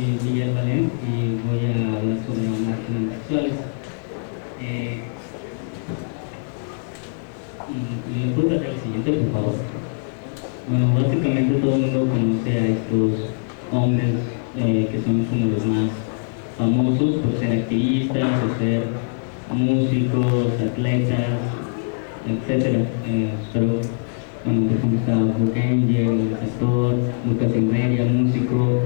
Miguel Valén y voy a hablar sobre máquinas sexuales. Eh, ¿Me puedo pasar el siguiente, por favor? Bueno, básicamente todo el mundo conoce a estos hombres que son como los más famosos por ser activistas, por ser músicos, atletas, etcétera. Pero, bueno, por ejemplo está Buck Angel, actor, Lucas Silveria, músico,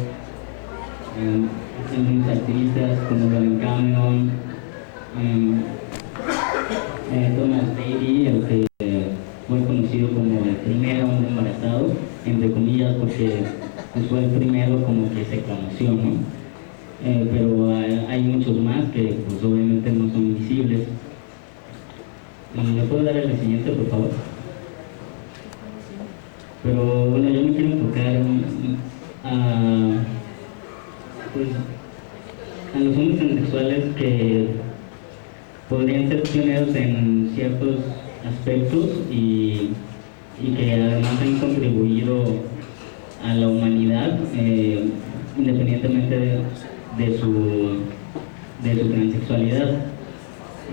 algunos artistas como Roland Cameron, Thomas Brady, el que fue conocido como el primer hombre embarazado, entre comillas, porque pues, fue el primero como que se conoció, ¿no? Pero hay muchos más que pues obviamente no son visibles. ¿Me puedo dar el siguiente, por favor? Pero bueno, yo me quiero enfocar pues, a los hombres transexuales que podrían ser pioneros en ciertos aspectos y que además han contribuido a la humanidad independientemente de su transexualidad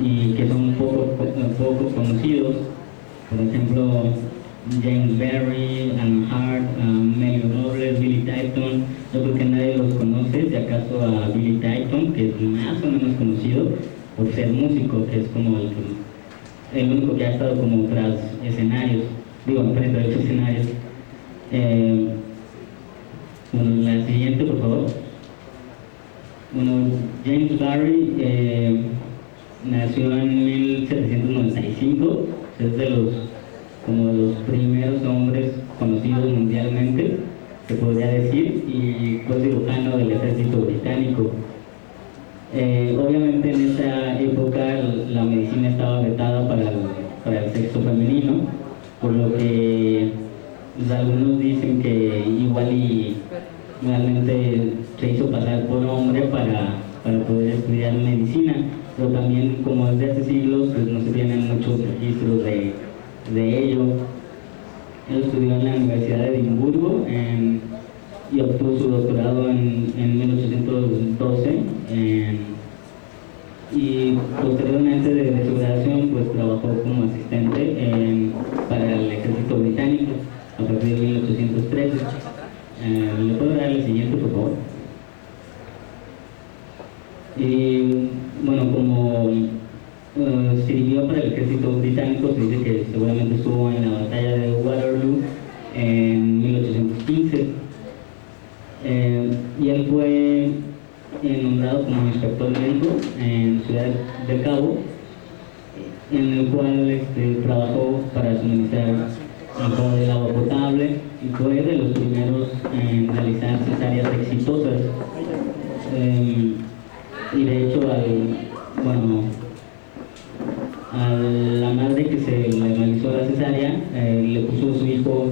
y que son poco conocidos. Por ejemplo, James Barry, Anne Hart, Melvin Robles, Billy Tighton. Yo creo que nadie los conoce, si acaso a Billy Tighton, que es más o menos conocido por ser músico, que es como el único que ha estado como tras escenarios, digo, enfrente de los escenarios. Bueno, la siguiente, por favor. Bueno, James Barry nació en 1795, es de los primeros hombres conocidos mundialmente, se podría decir, y fue cirujano del ejército británico. Obviamente en esa época la medicina estaba vetada para el sexo femenino, por lo que pues, algunos dicen que igual y realmente se hizo pasar por hombre para poder estudiar medicina, pero también como desde hace siglos pues no se tienen muchos registros de ello. Él estudió en la Universidad de Edimburgo y obtuvo su doctorado en 1812 y posteriormente de su graduación pues trabajó como asistente para el ejército británico a partir de 1813. ¿Le puedo dar el siguiente, por favor? Y bueno, como sirvió para el ejército británico, se dice que seguramente estuvo en la batalla de Waterloo en 1815. Y él fue nombrado como inspector médico en Ciudad del Cabo, en el cual trabajó para suministrar el agua potable y fue de los primeros en realizar cesáreas exitosas. Y de hecho, a la madre que se le realizó la cesárea, le puso a su hijo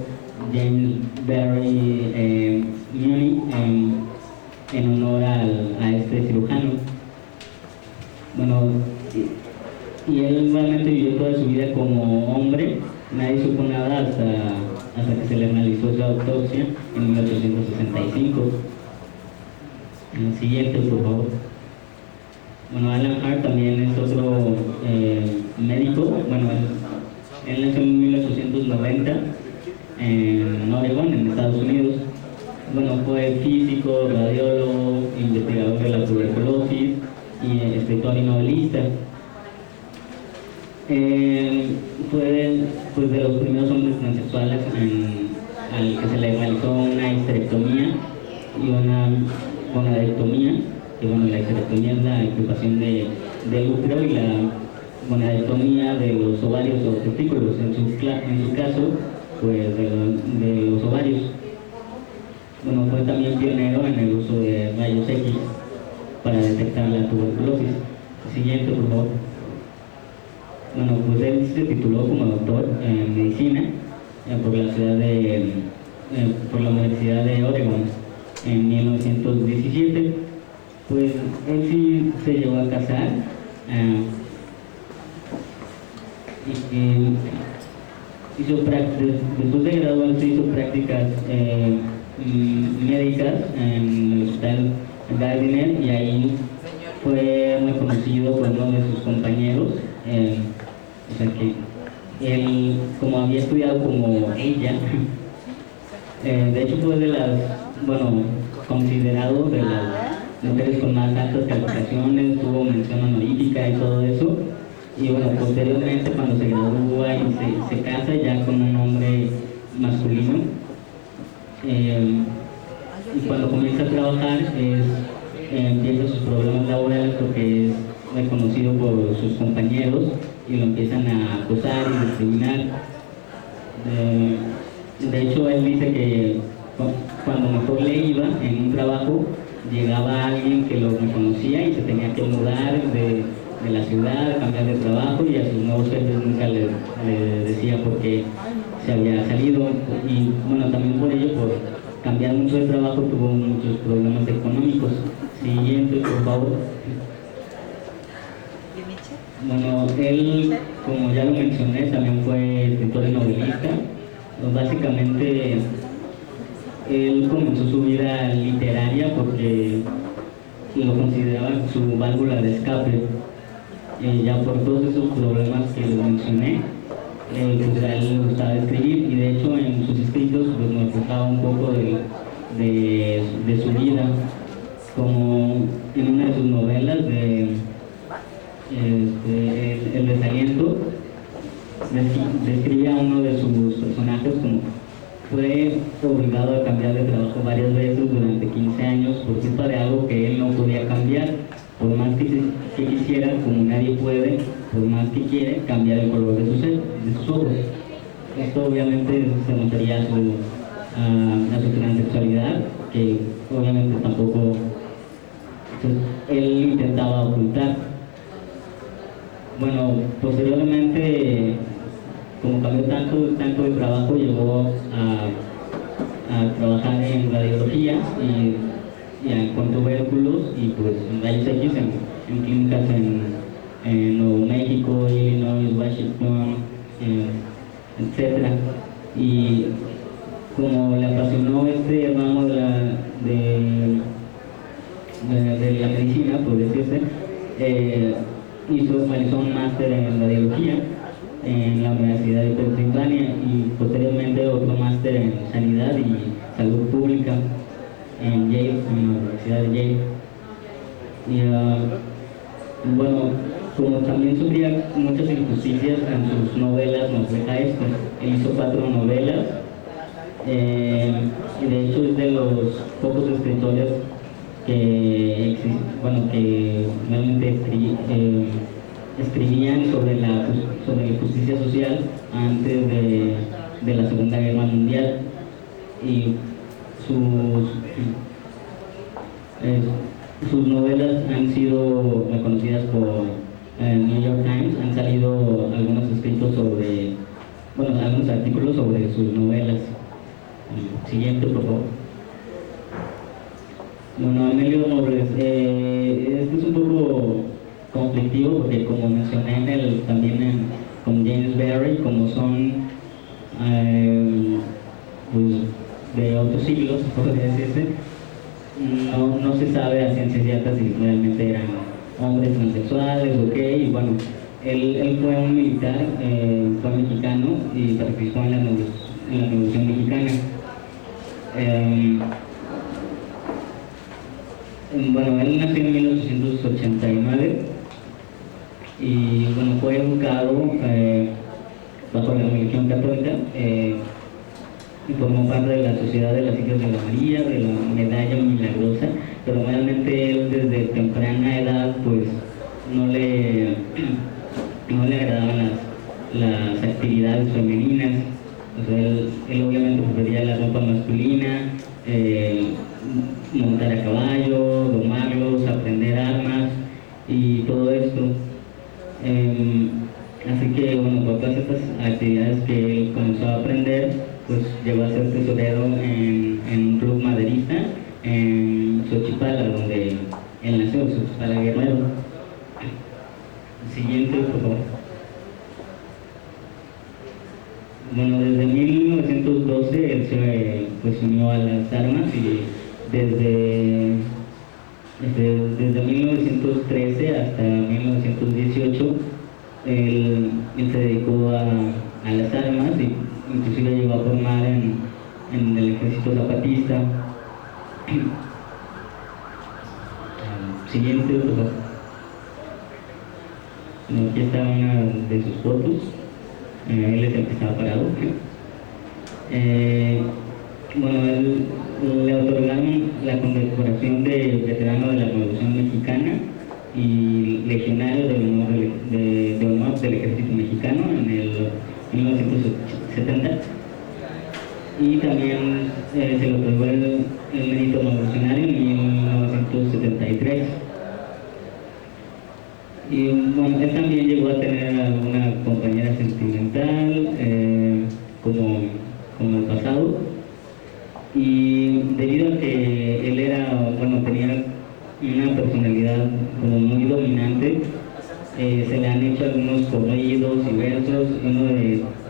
James Barry Muni en honor a este cirujano. Bueno, y él realmente vivió toda su vida como hombre, nadie supo nada hasta que se le realizó su autopsia en 1865. El siguiente, por favor. Bueno, Alan Hart también es otro médico. Bueno, él nació en 1890 en Oregon, en Estados Unidos. Bueno, fue físico, radiólogo, investigador de la tuberculosis y escritor y novelista. Fue pues, de los primeros hombres transexuales al que se le realizó una histerectomía y una gonadectomía. Y bueno, la histerectomía es la extirpación del útero y la gonadectomía de los ovarios o testículos, en su caso, pues de los ovarios. Bueno, fue también pionero en el uso de rayos X para detectar la tuberculosis. Siguiente, por favor. Bueno, pues él se tituló como doctor en medicina por la Universidad de Oregon en 1917. Pues él sí se llevó a casar después de graduarse hizo prácticas médicas en el Hospital Gardiner, y ahí fue reconocido por uno de sus compañeros, o sea que él, como había estudiado como ella, de hecho fue de las, bueno, considerado de las mujeres con más altas calificaciones, tuvo mención honorífica y todo eso, y bueno, posteriormente cuando se gradúa y se casa ya con un hombre masculino, y cuando comienza a trabajar empieza sus problemas laborales porque es reconocido por sus compañeros y lo empiezan a acosar y discriminar. De hecho, él dice que cuando mejor le iba en un trabajo, llegaba alguien que lo reconocía y se tenía que mudar de la ciudad, cambiar de trabajo, y a sus nuevos jefes nunca le decía por qué se había salido. Y bueno, también por ello, por cambiar mucho de trabajo, tuvo muchos problemas económicos. Siguiente, por favor. Bueno, él, como ya lo mencioné, también fue escritor y novelista. Básicamente, él comenzó su vida literaria porque lo consideraba su válvula de escape. Ya por todos esos problemas que les mencioné, pues a él le gustaba escribir, y de hecho en sus escritos pues, nos reflejaba un poco de su vida, como en una de sus novelas El desaliento, describe a uno de sus personajes como fue obligado a cambiar de trabajo varias veces durante 15 años por culpa de algo que él no podía cambiar. Por más que quisiera, como nadie puede, por más que quiere, cambiar el color de sus ojos. Esto obviamente se notaría a su transexualidad, que obviamente tampoco pues, él intentaba ocultar. Bueno, posteriormente, como cambió tanto de trabajo, llegó a trabajar en radiología y con tubérculos y pues en rayos X en clínicas en Nuevo México, Illinois, Washington, etcétera. Y como le apasionó este ramo de la medicina, por decirse, realizó un máster en radiología en la Universidad de Pensilvania y posteriormente otro máster en sanidad y salud pública en Yale, en la Universidad de Yale. Y bueno, como también sufría muchas injusticias en sus novelas, nos deja esto. Él hizo 4 novelas, y de hecho es de los pocos escritores que realmente escribían sobre la justicia social antes de la Segunda Guerra Mundial, y sus novelas han sido reconocidas por New York Times. Han salido algunos escritos algunos artículos sobre sus novelas. Siguiente, por favor. Bueno, Emilio Robles, este es un poco conflictivo porque, como mencioné también con James Barrie, como son pues, de otros siglos, podría decirse, no se sabe a ciencia cierta si realmente eran hombres transexuales o qué. Y bueno, él fue un militar, fue mexicano y participó en la Revolución Mexicana. Bueno, él nació en 1889 y bueno, fue educado bajo la religión católica, y formó parte de la Sociedad de las Hijas de la María, de la Medalla Milagrosa, pero realmente él desde temprana edad pues no le agradaban las actividades femeninas. O sea, él obviamente prefería la ropa masculina, montar a caballo, domarlos, aprender armas y todo esto. Así que bueno, por todas estas actividades que él comenzó a aprender, pues llegó a ser tesorero en un club maderista en Xochipala, donde él nació, Xochipala Guerrero. Siguiente, por favor. Bueno, desde 1912 él se unió a las armas, y desde Desde 1913 hasta 1918, él se dedicó a las armas y inclusive llegó a formar en el ejército zapatista. Siguiente, por favor. No, aquí está una de sus fotos. Él es el que estaba parado. Bueno, él le otorgaron la condecoración de veterano de la Revolución Mexicana y legionario de honor del Ejército Mexicano en el 1970. Y también se le otorgó el mérito revolucionario en 1973. Y bueno, él también llegó a tener alguna compañera sentimental, como el pasado. Y debido a que él tenía una personalidad como muy dominante, se le han hecho algunos corridos y versos. Uno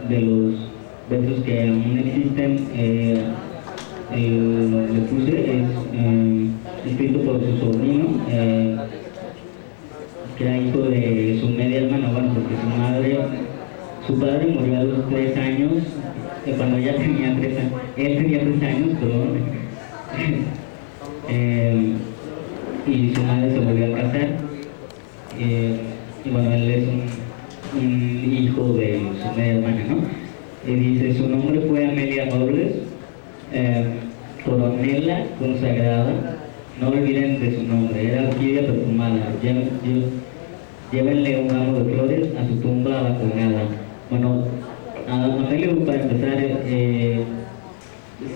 de los versos que aún existen, le puse, es escrito por su sobrino, que era hijo de su media hermana, bueno, porque su padre murió a los 3 años, cuando ella tenía 3 años, él tenía 3 años, perdón. Y su madre se volvió a casar. Y bueno, él es un hijo de su media hermana, ¿no? Y dice, su nombre fue Amelia Robles, coronela consagrada, no olviden de su nombre, era orquídea perfumada, llévenle un ramo de flores a su tumba vacunada. Bueno, a Amelia, para empezar,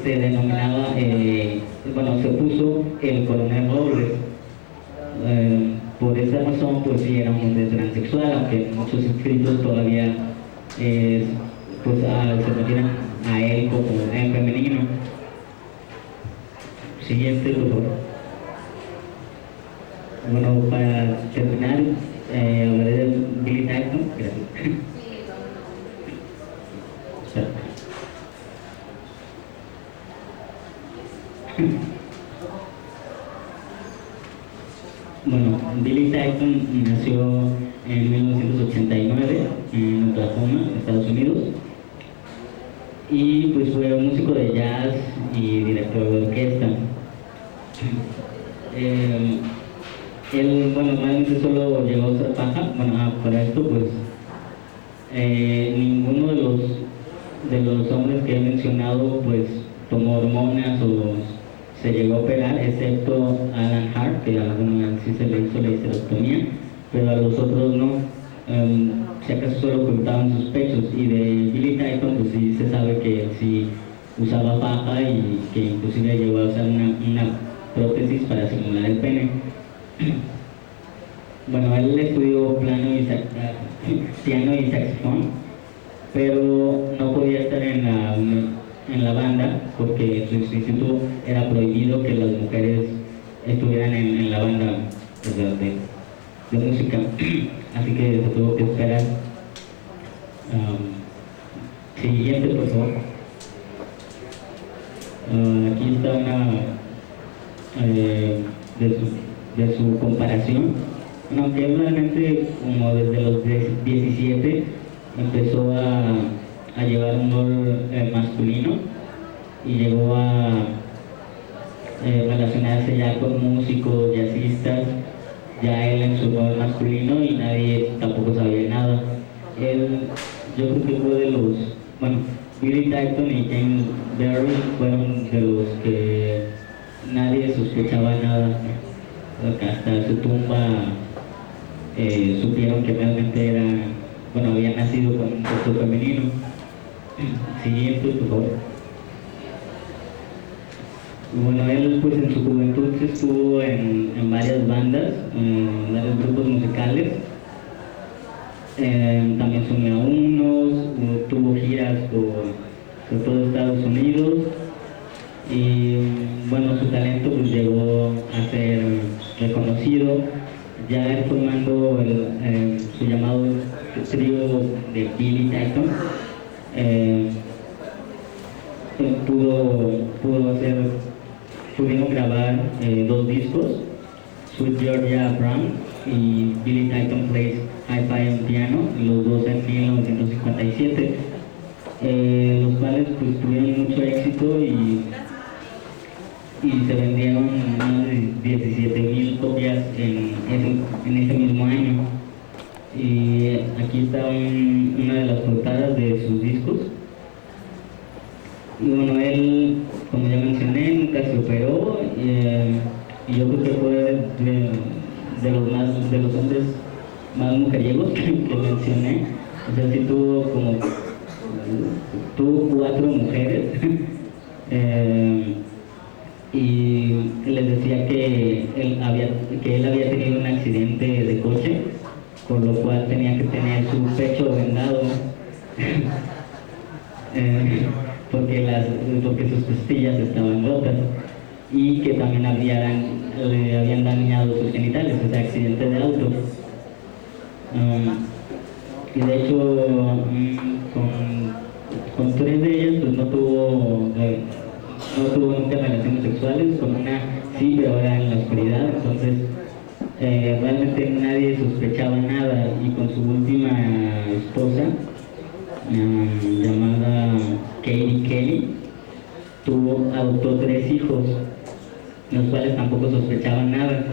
se denominaba, se puso el coronel Robles. Por esa razón, pues sí, era un hombre transexual, aunque muchos escritos todavía se refieren a él como en femenino. Siguiente, por favor. Bueno, para terminar, hablaré de Billy Tyson. Gracias. Bueno, Billy Tyson nació en 1989 en Oklahoma, Estados Unidos, y pues fue un músico de jazz y director de orquesta. Él, bueno, realmente solo llegó a ser paja. Bueno, para esto, pues, ninguno de los hombres que he mencionado, pues, tomó hormonas o se llegó a operar, excepto Alan Hart, que a algunos sí se le hizo la histerectomía, pero a los otros no. Si acaso solo ocultaban sus pechos. Y de Billy Tyson, pues sí se sabe que sí usaba faja y que inclusive llegó a usar una prótesis para simular el pene. Bueno, él estudió piano y saxofón, pero no podía estar en la banda porque en su instituto era prohibido que las mujeres estuvieran en la banda, o sea, de música. Así que se tuvo que esperar. Siguiente, por favor. Aquí está una de su comparación. Bueno, aunque él realmente, como desde los 17, empezó a llevar un rol masculino y llegó a relacionarse ya con músicos, jazzistas, ya él en su rol masculino, y nadie tampoco sabía nada. Yo creo que fue de los, bueno, Billy Tyson y James Berry fueron de los que nadie sospechaba nada, porque hasta su tumba supieron que realmente había nacido con un sexo femenino. Siguiente, por favor. Bueno, él pues en su juventud estuvo en varias bandas, en varios grupos musicales. También se unió a unos, tuvo giras por todo Estados Unidos, y bueno, su talento pues llegó a ser reconocido, ya formando su llamado trío de Billy Tyson. Pudieron grabar 2 discos, Sweet Georgia Brown y Billy Titan Plays Hi-Fi on Piano, los dos en 1957, los cuales pues tuvieron mucho éxito y se vendieron más de 17,000 copias en ese mismo año. Y aquí está una de las portadas de sus discos. Y bueno, él, como ya mencioné, nunca se operó, y yo creo que fue de los hombres más mujeriegos que mencioné. O sea, sí tuvo 4 mujeres. Y les decía que él había tenido un accidente de coche, por lo cual tenía que tener su pecho vendado. Porque sus costillas estaban rotas y que también le habían dañado sus genitales, o sea, accidente de auto. Y de hecho, con 3 de ellas, pues no tuvo nunca relaciones sexuales, con una sí, pero era en la oscuridad, entonces realmente nadie sospechaba nada, y con su última esposa, llamada Katie Kelly, adoptó 3 hijos, los cuales tampoco sospechaban nada,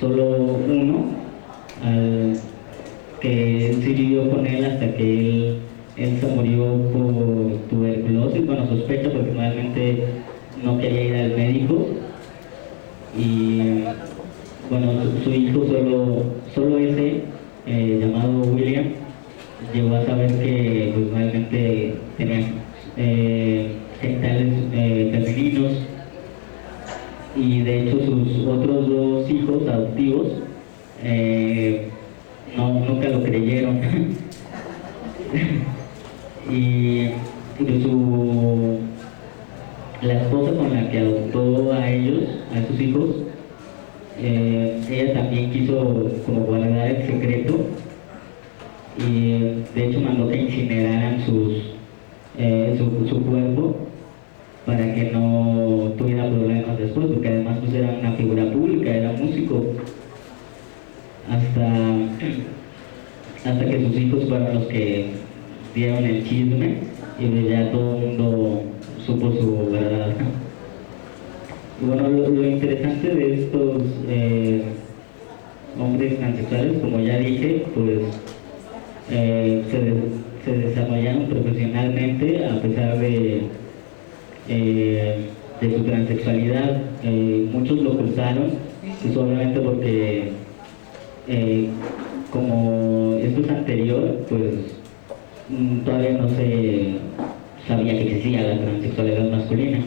solo uno, que sí vivió con él hasta que él se murió por tuberculosis. Bueno, sospecha porque realmente no quería ir al médico, y bueno, su hijo, solo ese, llamado William, llegó a saber que pues, realmente tenía genitales femeninos, y de hecho sus otros 2 hijos adoptivos nunca lo creyeron. y pues la esposa con la que adoptó a sus hijos, ella también quiso como guardar el secreto, y de hecho mandó que incineraran su cuerpo para que no tuviera problemas después, porque además pues era una figura pública, era músico, hasta que sus hijos fueron los que dieron el chisme, y pues ya todo el mundo supo su verdad. Y bueno, lo interesante de estos hombres transexuales, como ya dije, pues se desarrollaron profesionalmente a pesar de su transexualidad. Muchos lo cruzaron, pues obviamente porque como esto es anterior, pues todavía no se sabía que existía la transexualidad masculina.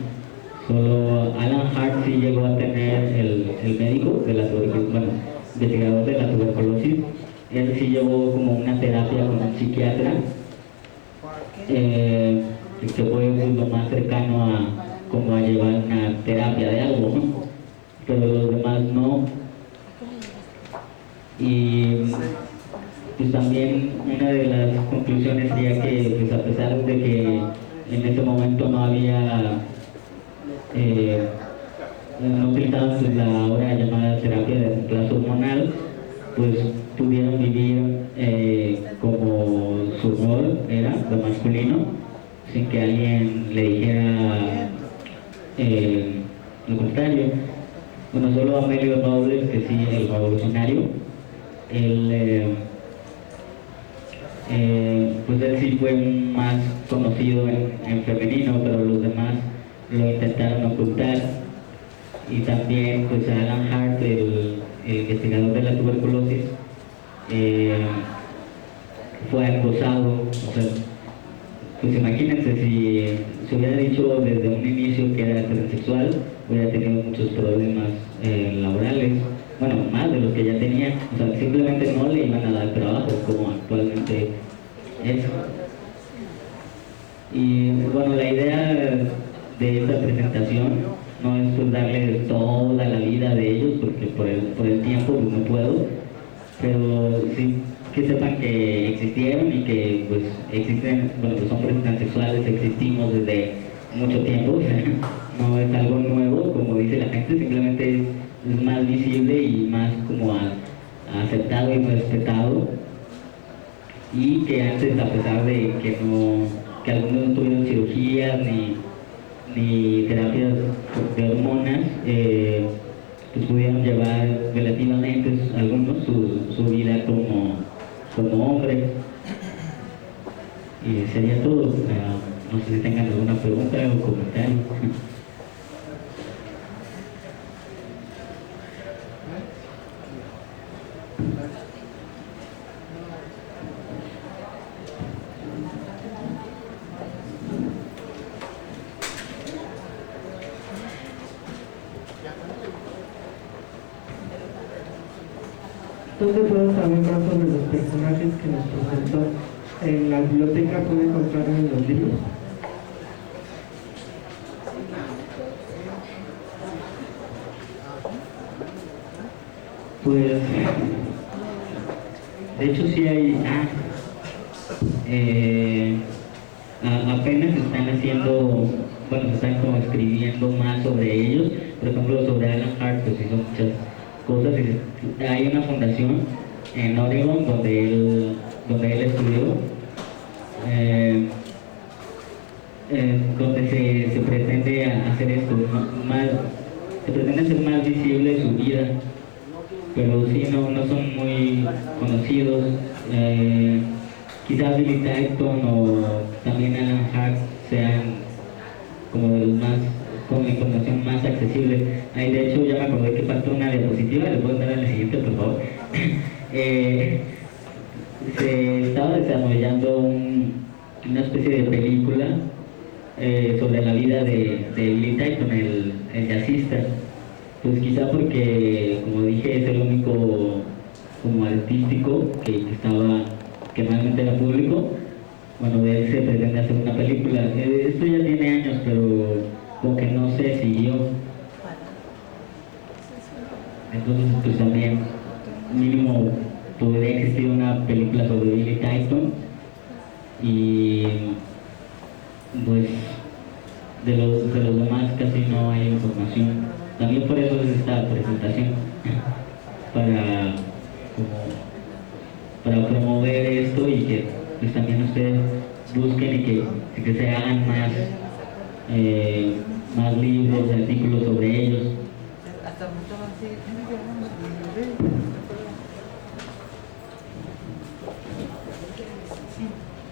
Solo Alan Hart sí llegó a tener el médico de la tuberculosis, bueno, investigador de la tuberculosis. Él sí llevó como una terapia con un psiquiatra, que fue lo más cercano a como a llevar una terapia de algo, ¿no? Pero los demás no. Y pues también una de las conclusiones sería que pues a pesar de que en ese momento no utilizaban pues, la ahora llamada terapia de reemplazo hormonal, pues pudieron vivir como su rol era lo masculino, sin que alguien le dijera lo contrario. Bueno, solo Amelio Robles, que sí, el revolucionario, pues él sí fue más conocido en femenino, pero los demás lo intentaron ocultar. Y también pues Alan Hart, el investigador de la tuberculosis, fue acosado. O sea, pues imagínense, si se hubiera dicho desde un inicio que era transexual, hubiera tenido muchos problemas laborales, bueno, más de los que ya tenía. O sea, simplemente no le iban a dar trabajo como actualmente es. Y bueno, la idea de esta presentación no es pues darles toda la vida de ellos, porque por el tiempo pues, no puedo, pero sí que sepan que existieron y que pues existen, bueno, los hombres transexuales existimos desde mucho tiempo. O sea, no es algo nuevo, como dice la gente, simplemente es más visible y más aceptado y respetado, y que antes, a pesar de que algunos no tuvieron cirugías ni terapias de hormonas, pues pudieron llevar relativamente algunos su vida como hombres. Y sería todo. No sé si tengan alguna pregunta o comentario. ¿Dónde puedo saber más sobre los personajes que nos presentó? ¿En la biblioteca puede encontrar en los libros? Pues, de hecho sí hay, apenas están haciendo, bueno, se están como escribiendo más sobre ellos. Por ejemplo, sobre Alan Hart, pues hizo muchas cosas. Hay una fundación en Oregon donde él estudió, donde se pretende hacer esto, se pretende hacer más visible su vida, pero sí no son muy conocidos. Quizás Billy Tyson o también Alan Hart sean como de los más, con la información más accesible. Ahí de hecho ya me acordé que falta una diapositiva, les voy a dar a la siguiente, por favor. Se estaba desarrollando una especie de película sobre la vida de Billy Tyson, el jazzista. Pues quizá porque, como dije, es el único como artístico que realmente era público. Bueno, de él se pretende hacer una película. Esto ya tiene años, pero como que no se siguió. Entonces, pues también, mínimo, podría existir una película sobre Billy Tyson. Y pues de los demás casi no hay información. También por eso es esta presentación, para, para promover esto y que pues también ustedes busquen y que se hagan más libros, artículos sobre ellos.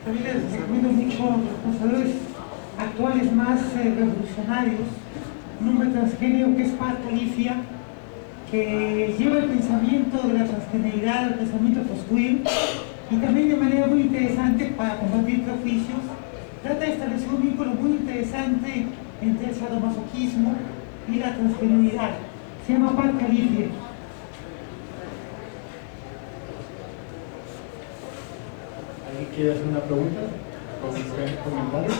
También les recomiendo mucho los pensadores actuales más revolucionarios, un hombre transgénero que es Pat Califia, que lleva el pensamiento de la transgeneridad al pensamiento post-queer, y también de manera muy interesante para combatir prejuicios, trata de establecer un vínculo muy interesante entre el sadomasoquismo y la transgeneridad. Se llama Pat Califia. ¿Alguien quiere hacer una pregunta? ¿O comentarios?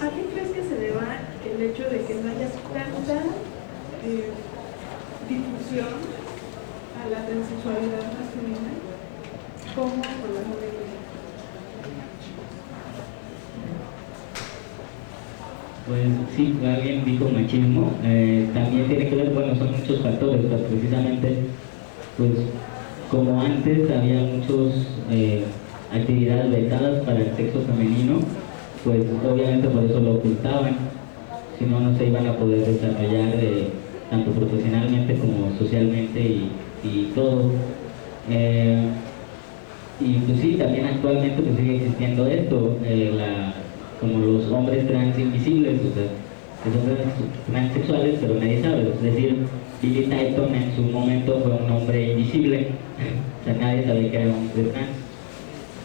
¿A qué crees que se deba el hecho de que no haya tanta difusión a la transexualidad masculina como por la femenina? Pues sí, alguien dijo machismo. También tiene que ver, bueno, son muchos factores, pues precisamente, pues como antes había muchas actividades vetadas para el sexo femenino, pues obviamente por eso lo ocultaban, si no, no se iban a poder desarrollar tanto profesionalmente como socialmente y todo. Y pues sí, también actualmente pues sigue existiendo esto, como los hombres trans invisibles, o sea, que son transexuales, pero nadie sabe. Es decir, Billy Tyson en su momento fue un hombre invisible, o sea, nadie sabía que era un hombre trans,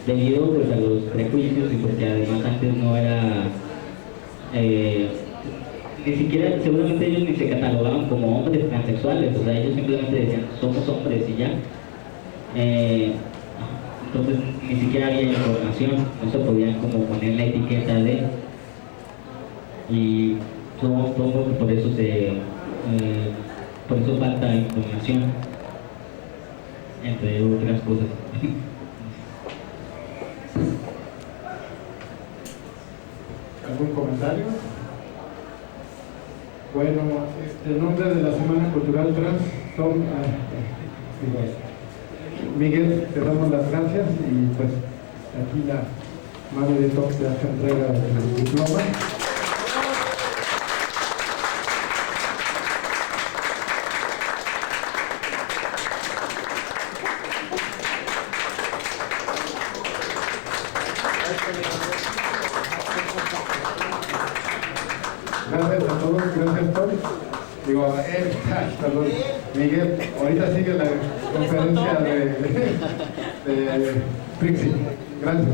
debido pues a los prejuicios y porque además antes no era, ni siquiera, seguramente ellos ni se catalogaban como hombres transexuales, o sea, ellos simplemente decían, somos hombres y ya. Entonces ni siquiera había información, no se podían como poner la etiqueta de, y supongo que por eso falta información, entre otras cosas. ¿Algún comentario? Bueno, el nombre de la Semana Cultural Trans son Miguel, te damos las gracias y pues aquí la madre de todos te hace entrega del diploma. Gracias a todos, gracias Tom. Digo, perdón, Miguel, ahorita sigue la conferencia de Prixi. Gracias.